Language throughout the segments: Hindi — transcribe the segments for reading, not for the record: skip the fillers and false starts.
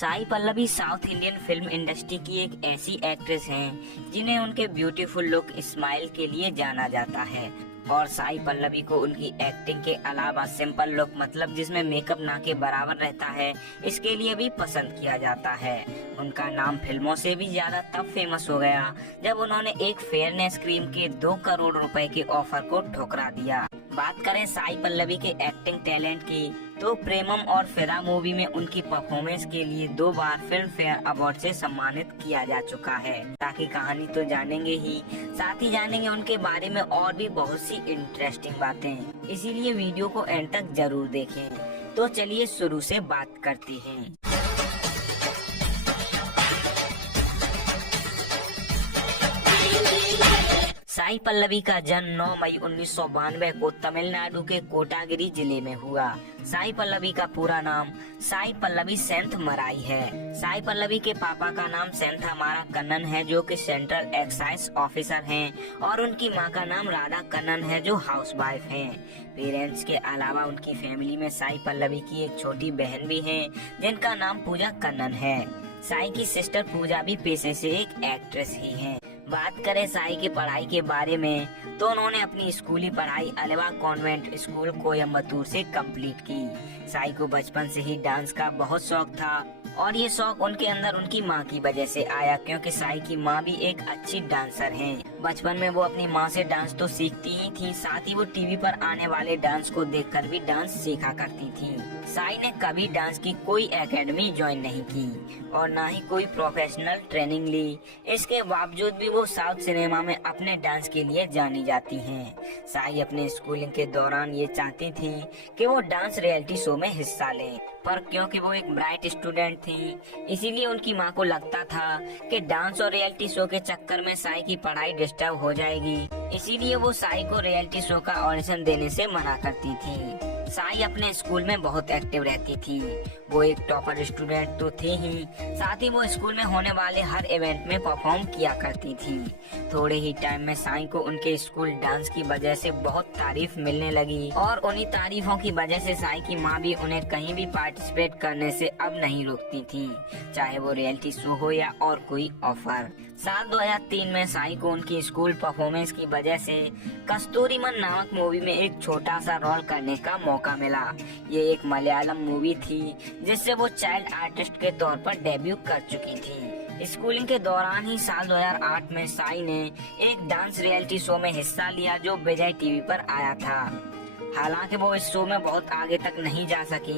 Sai Pallavi south Indian film industry की एक ऐसी एक्ट्रेस हैं जिन्हें उनके ब्यूटीफुल लुक स्माइल के लिए जाना जाता है। और साई पल्लवी को उनकी एक्टिंग के अलावा सिंपल लुक मतलब जिसमें मेकअप ना के बराबर रहता है, इसके लिए भी पसंद किया जाता है। उनका नाम फिल्मों से भी ज्यादा तब फेमस हो गया जब उन्होंने एक फेयरनेस क्रीम के 2 करोड़ रुपए के ऑफर को ठुकरा दिया। बात करें साई पल्लवी के एक्टिंग टैलेंट की तो प्रेमम और फिदा मूवी में उनकी परफॉर्मेंस के लिए 2 बार फिल्म फेयर अवार्ड से सम्मानित किया जा चुका है। ताकि कहानी तो जानेंगे ही, साथ ही जानेंगे उनके बारे में और भी बहुत सी इंटरेस्टिंग बातें, इसीलिए वीडियो को एंड तक जरूर देखें। तो चलिए शुरू से बात करते हैं। साई पल्लवी का जन्म 9 मई 1992 को तमिलनाडु के कोटागिरी जिले में हुआ। साई पल्लवी का पूरा नाम साई पल्लवी सेंथ मराई है। साई पल्लवी के पापा का नाम सेंथ हमारा कन्नन है जो कि सेंट्रल एक्साइज ऑफिसर हैं, और उनकी मां का नाम राधा कन्नन है जो हाउसवाइफ हैं। पेरेंट्स के अलावा उनकी फैमिली में साई पल्लवी की एक छोटी बहन भी है जिनका नाम पूजा कन्नन है। साई की सिस्टर पूजा भी पेशे से एक एक्ट्रेस ही है। बात करें साई की पढ़ाई के बारे में तो उन्होंने अपनी स्कूली पढ़ाई अलेवा कॉन्वेंट स्कूल कोयम्बतूर से कंप्लीट की। साई को बचपन से ही डांस का बहुत शौक था और ये शौक उनके अंदर उनकी मां की वजह से आया, क्योंकि साई की मां भी एक अच्छी डांसर हैं। बचपन में वो अपनी मां से डांस तो सीखती ही थी, साथ ही वो टीवी पर आने वाले डांस को देखकर भी डांस सीखा करती थी। साई ने कभी डांस की कोई एकेडमी ज्वाइन नहीं की और ना ही कोई प्रोफेशनल ट्रेनिंग ली। इसके बावजूद भी वो साउथ सिनेमा में अपने डांस के लिए जानी जाती हैं। साई अपने स्कूलिंग के दौरान ये चाहती थी कि वो डांस रियलिटी शो में हिस्सा लें, पर क्योंकि वो एक ब्राइट स्टूडेंट थी, इसीलिए उनकी मां को लगता था कि डांस और रियलिटी शो के चक्कर में साई की पढ़ाई डिस्टर्ब हो जाएगी, इसीलिए वो साई को रियलिटी शो का ऑडिशन देने से मना करती थी। साई अपने स्कूल में बहुत एक्टिव रहती थी। वो एक टॉपर स्टूडेंट तो थी ही, साथ ही वो स्कूल में होने वाले हर इवेंट में परफॉर्म किया करती थी। थोड़े ही टाइम में साई को उनके स्कूल डांस की वजह से बहुत तारीफ मिलने लगी और उन्हीं तारीफों की वजह से साई की मां भी उन्हें कहीं भी पार्टिसिपेट करने से अब नहीं रोकती थी, चाहे वो रियलिटी शो हो या और कोई ऑफर। साल 2003 में साई को उनकी स्कूल परफॉर्मेंस की वजह से कस्तूरीमन नामक मूवी में एक छोटा सा रोल करने का मौका मिला। ये एक मलयालम मूवी थी जिससे वो चाइल्ड आर्टिस्ट के तौर पर डेब्यू कर चुकी थी। स्कूलिंग के दौरान ही साल 2008 में साई ने एक डांस रियलिटी शो में हिस्सा लिया जो विजय टीवी पर आया था। हालांकि वो इस शो में बहुत आगे तक नहीं जा सकी।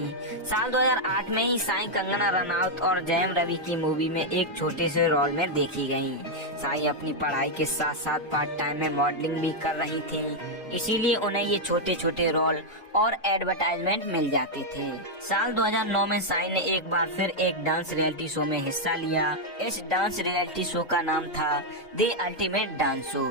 साल 2008 में ही साई कंगना रनौत और जयम रवि की मूवी में एक छोटे से रोल में देखी गयी। साई अपनी पढ़ाई के साथ साथ पार्ट टाइम में मॉडलिंग भी कर रही थी, इसीलिए उन्हें ये छोटे छोटे रोल और एडवर्टाइजमेंट मिल जाते थे। साल 2009 में साई ने एक बार फिर एक डांस रियलिटी शो में हिस्सा लिया। इस डांस रियलिटी शो का नाम था द अल्टीमेट डांस शो।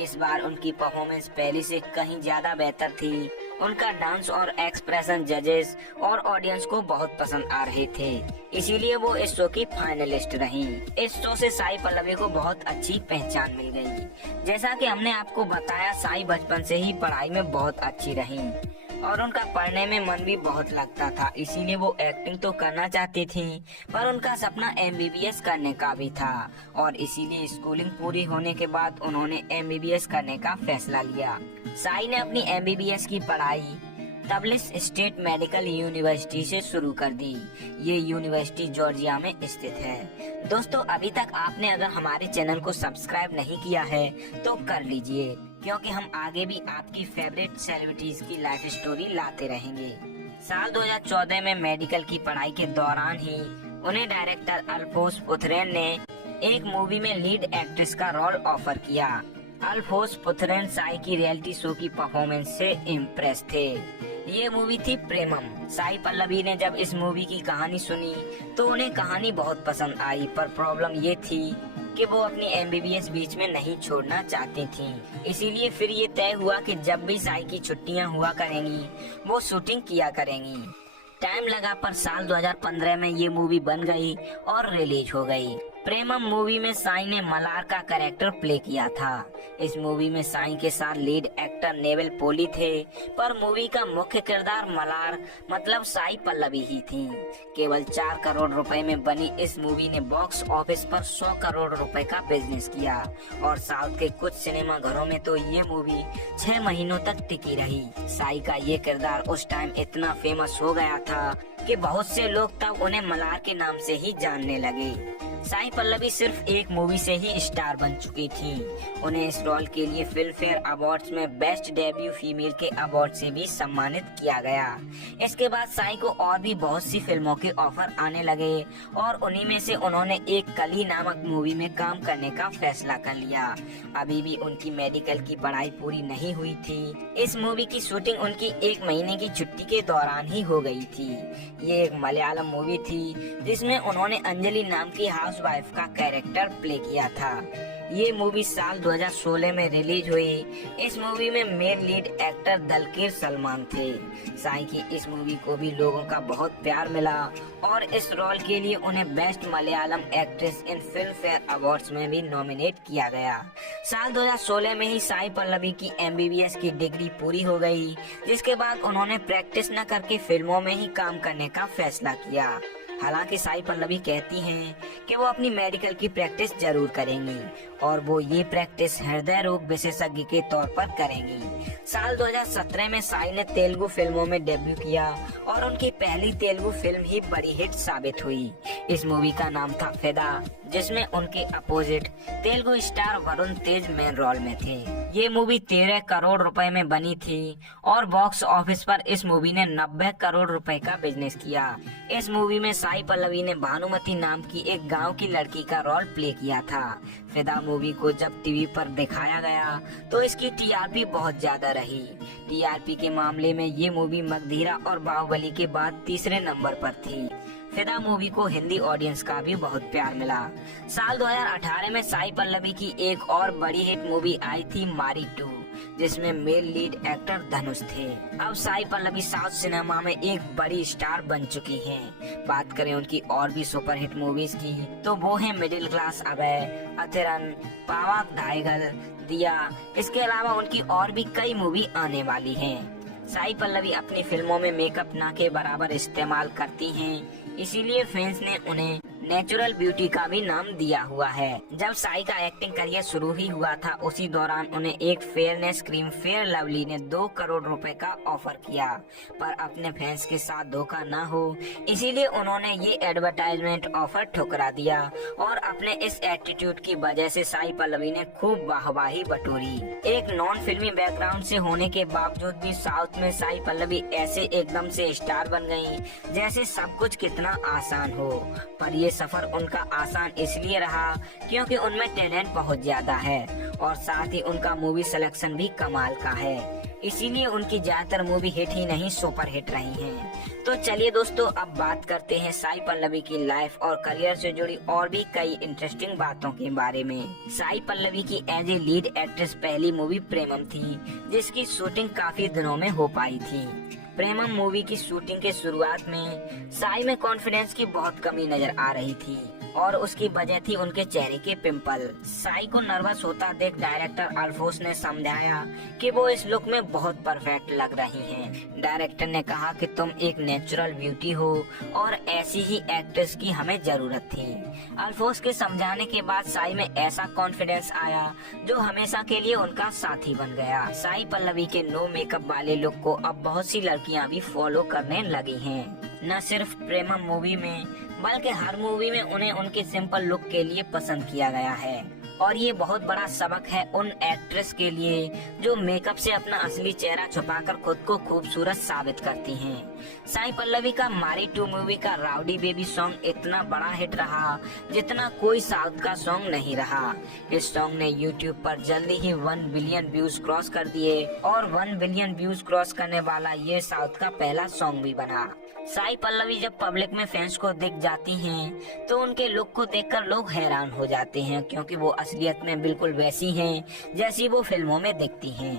इस बार उनकी परफॉर्मेंस पहले से कहीं ज्यादा बेहतर थी। उनका डांस और एक्सप्रेशन जजेस और ऑडियंस को बहुत पसंद आ रहे थे, इसीलिए वो इस शो की फाइनलिस्ट रहीं। इस शो से साई पल्लवी को बहुत अच्छी पहचान मिल गई। जैसा कि हमने आपको बताया, साई बचपन से ही पढ़ाई में बहुत अच्छी रहीं और उनका पढ़ने में मन भी बहुत लगता था, इसीलिए वो एक्टिंग तो करना चाहती थी, पर उनका सपना MBBS करने का भी था और इसीलिए स्कूलिंग पूरी होने के बाद उन्होंने MBBS करने का फैसला लिया। साई ने अपनी MBBS की पढ़ाई तबलिस स्टेट मेडिकल यूनिवर्सिटी से शुरू कर दी। ये यूनिवर्सिटी जॉर्जिया में स्थित है। दोस्तों, अभी तक आपने अगर हमारे चैनल को सब्सक्राइब नहीं किया है तो कर लीजिए, क्योंकि हम आगे भी आपकी फेवरेट सेलिब्रिटीज की लाइफ स्टोरी लाते रहेंगे। साल 2014 में मेडिकल की पढ़ाई के दौरान ही उन्हें डायरेक्टर अल्फोंस पुथरेन ने एक मूवी में लीड एक्ट्रेस का रोल ऑफर किया। अल्फोंस पुथरेन साई की रियलिटी शो की परफॉर्मेंस से इम्प्रेस थे। ये मूवी थी प्रेमम। साई पल्लवी ने जब इस मूवी की कहानी सुनी तो उन्हें कहानी बहुत पसंद आई, पर प्रॉब्लम ये थी कि वो अपनी MBBS बीच में नहीं छोड़ना चाहती थी। इसीलिए फिर ये तय हुआ कि जब भी साई की छुट्टियां हुआ करेंगी वो शूटिंग किया करेंगी। टाइम लगा, पर साल 2015 में ये मूवी बन गई और रिलीज हो गई। प्रेमम मूवी में साई ने मलार का कैरेक्टर प्ले किया था। इस मूवी में साई के साथ लीड एक्टर नेवल पोली थे, पर मूवी का मुख्य किरदार मलार मतलब साई पल्लवी ही थी। केवल 4 करोड़ रुपए में बनी इस मूवी ने बॉक्स ऑफिस पर 100 करोड़ रुपए का बिजनेस किया और साउथ के कुछ सिनेमा घरों में तो ये मूवी 6 महीनों तक टिकी रही। साई का ये किरदार उस टाइम इतना फेमस हो गया था कि बहुत से लोग तब उन्हें मलार के नाम से ही जानने लगे। साई पल्लवी सिर्फ एक मूवी से ही स्टार बन चुकी थी। उन्हें इस रोल के लिए फिल्म फेयर अवार्ड्स में बेस्ट डेब्यू फीमेल के अवार्ड से भी सम्मानित किया गया। इसके बाद साई को और भी बहुत सी फिल्मों के ऑफर आने लगे और उन्हीं में से उन्होंने एक कली नामक मूवी में काम करने का फैसला कर लिया। अभी भी उनकी मेडिकल की पढ़ाई पूरी नहीं हुई थी। इस मूवी की शूटिंग उनकी 1 महीने की छुट्टी के दौरान ही हो गई थी। ये एक मलयालम मूवी थी जिसमें उन्होंने अंजलि नाम की हाउसवाइफ का कैरेक्टर प्ले किया था। ये मूवी साल 2016 में रिलीज हुई। इस मूवी में मेन लीड एक्टर दलकीर सलमान थे। साई की इस मूवी को भी लोगों का बहुत प्यार मिला और इस रोल के लिए उन्हें best Malayalam actress in film fair awards में भी नॉमिनेट किया गया। साल 2016 में ही साई पल्लवी की MBBS की डिग्री पूरी हो गई, जिसके बाद उन्होंने प्रैक्टिस न करके फिल्मों में ही काम करने का फैसला किया। हालांकि साई पल्लवी कहती हैं कि वो अपनी मेडिकल की प्रैक्टिस जरूर करेंगी और वो ये प्रैक्टिस हृदय रोग विशेषज्ञ के तौर पर करेंगी। साल 2017 में साई ने तेलुगु फिल्मों में डेब्यू किया और उनकी पहली तेलुगु फिल्म ही बड़ी हिट साबित हुई। इस मूवी का नाम था फिदा, जिसमें उनके अपोजिट तेलुगु स्टार वरुण तेज मेन रोल में थे। ये मूवी 13 करोड़ रुपए में बनी थी और बॉक्स ऑफिस पर इस मूवी ने 90 करोड़ रुपए का बिजनेस किया। इस मूवी में साई पल्लवी ने भानुमति नाम की एक गांव की लड़की का रोल प्ले किया था। फिदा मूवी को जब टीवी पर दिखाया गया तो इसकी TRP बहुत ज्यादा रही। TRP के मामले में ये मूवी मगधीरा और बाहुबली के बाद तीसरे नंबर पर थी। फिदा मूवी को हिंदी ऑडियंस का भी बहुत प्यार मिला। साल 2018 में साई पल्लवी की एक और बड़ी हिट मूवी आई थी मारी 2, जिसमें मेल लीड एक्टर धनुष थे। अब साई पल्लवी साउथ सिनेमा में एक बड़ी स्टार बन चुकी हैं। बात करें उनकी और भी सुपरहिट मूवीज की तो वो है मिडिल क्लास अभय, अथिरन, पावाक धाईगल, दिया। इसके अलावा उनकी और भी कई मूवी आने वाली हैं। साई पल्लवी अपनी फिल्मों में मेकअप ना के बराबर इस्तेमाल करती हैं, इसीलिए फैंस ने उन्हें नेचुरल ब्यूटी का भी नाम दिया हुआ है। जब साई का एक्टिंग करियर शुरू ही हुआ था, उसी दौरान उन्हें एक फेयरनेस क्रीम फेयर लवली ने 2 करोड़ रुपए का ऑफर किया, पर अपने फैंस के साथ धोखा ना हो इसीलिए उन्होंने ये एडवर्टाइजमेंट ऑफर ठुकरा दिया और अपने इस एटीट्यूड की वजह से साई पल्लवी ने खूब वाहवाही बटोरी। एक नॉन फिल्मी बैकग्राउंड से होने के बावजूद भी साउथ में साई पल्लवी ऐसे एकदम से स्टार बन गयी जैसे सब कुछ कितना आसान हो। पर ये सफर उनका आसान इसलिए रहा क्योंकि उनमें टैलेंट बहुत ज्यादा है और साथ ही उनका मूवी सिलेक्शन भी कमाल का है। इसीलिए उनकी ज्यादातर मूवी हिट ही नहीं सुपर हिट रही हैं। तो चलिए दोस्तों, अब बात करते हैं साई पल्लवी की लाइफ और करियर से जुड़ी और भी कई इंटरेस्टिंग बातों के बारे में। साई पल्लवी की एज ए लीड एक्ट्रेस पहली मूवी प्रेमम थी, जिसकी शूटिंग काफी दिनों में हो पाई थी। प्रेमम मूवी की शूटिंग के शुरुआत में साई में कॉन्फिडेंस की बहुत कमी नजर आ रही थी और उसकी वजह थी उनके चेहरे के पिंपल। साई को नर्वस होता देख डायरेक्टर अल्फोंस ने समझाया कि वो इस लुक में बहुत परफेक्ट लग रही हैं। डायरेक्टर ने कहा कि तुम एक नेचुरल ब्यूटी हो और ऐसी ही एक्ट्रेस की हमें जरूरत थी। अल्फोंस के समझाने के बाद साई में ऐसा कॉन्फिडेंस आया जो हमेशा के लिए उनका साथी बन गया। साई पल्लवी के नो मेकअप वाले लुक को अब बहुत सी लड़कियां भी फॉलो करने लगी हैं। न सिर्फ प्रेमम मूवी में बल्कि हर मूवी में उन्हें उनके सिंपल लुक के लिए पसंद किया गया है और ये बहुत बड़ा सबक है उन एक्ट्रेस के लिए जो मेकअप से अपना असली चेहरा छुपाकर खुद को खूबसूरत साबित करती हैं। साई पल्लवी का मारी 2 मूवी का राउडी बेबी सॉन्ग इतना बड़ा हिट रहा जितना कोई साउथ का सॉन्ग नहीं रहा। इस सॉन्ग ने यूट्यूब पर जल्दी ही 1 बिलियन व्यूज क्रॉस कर दिए और 1 बिलियन व्यूज क्रॉस करने वाला ये साउथ का पहला सॉन्ग भी बना। साई पल्लवी जब पब्लिक में फैंस को दिख जाती हैं, तो उनके लुक को देखकर लोग हैरान हो जाते हैं क्योंकि वो असलियत में बिल्कुल वैसी हैं जैसी वो फिल्मों में दिखती हैं।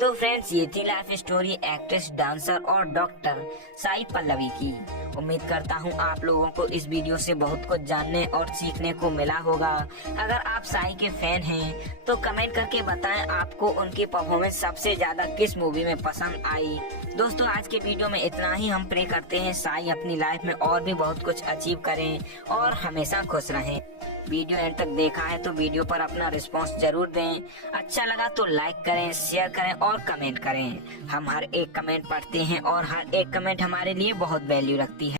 तो फ्रेंड्स, ये थी लाइफ स्टोरी एक्ट्रेस, डांसर और डॉक्टर साई पल्लवी की। उम्मीद करता हूँ आप लोगों को इस वीडियो से बहुत कुछ जानने और सीखने को मिला होगा। अगर आप साई के फैन हैं तो कमेंट करके बताएं आपको उनकी परफॉर्मेंस सबसे ज्यादा किस मूवी में पसंद आई। दोस्तों, आज के वीडियो में इतना ही। हम प्रे करते हैं साई अपनी लाइफ में और भी बहुत कुछ अचीव करें और हमेशा खुश रहें। वीडियो एंड तक देखा है तो वीडियो पर अपना रिस्पांस जरूर दें। अच्छा लगा तो लाइक करें, शेयर करें और कमेंट करें। हम हर एक कमेंट पढ़ते हैं और हर एक कमेंट हमारे लिए बहुत वैल्यू रखती है।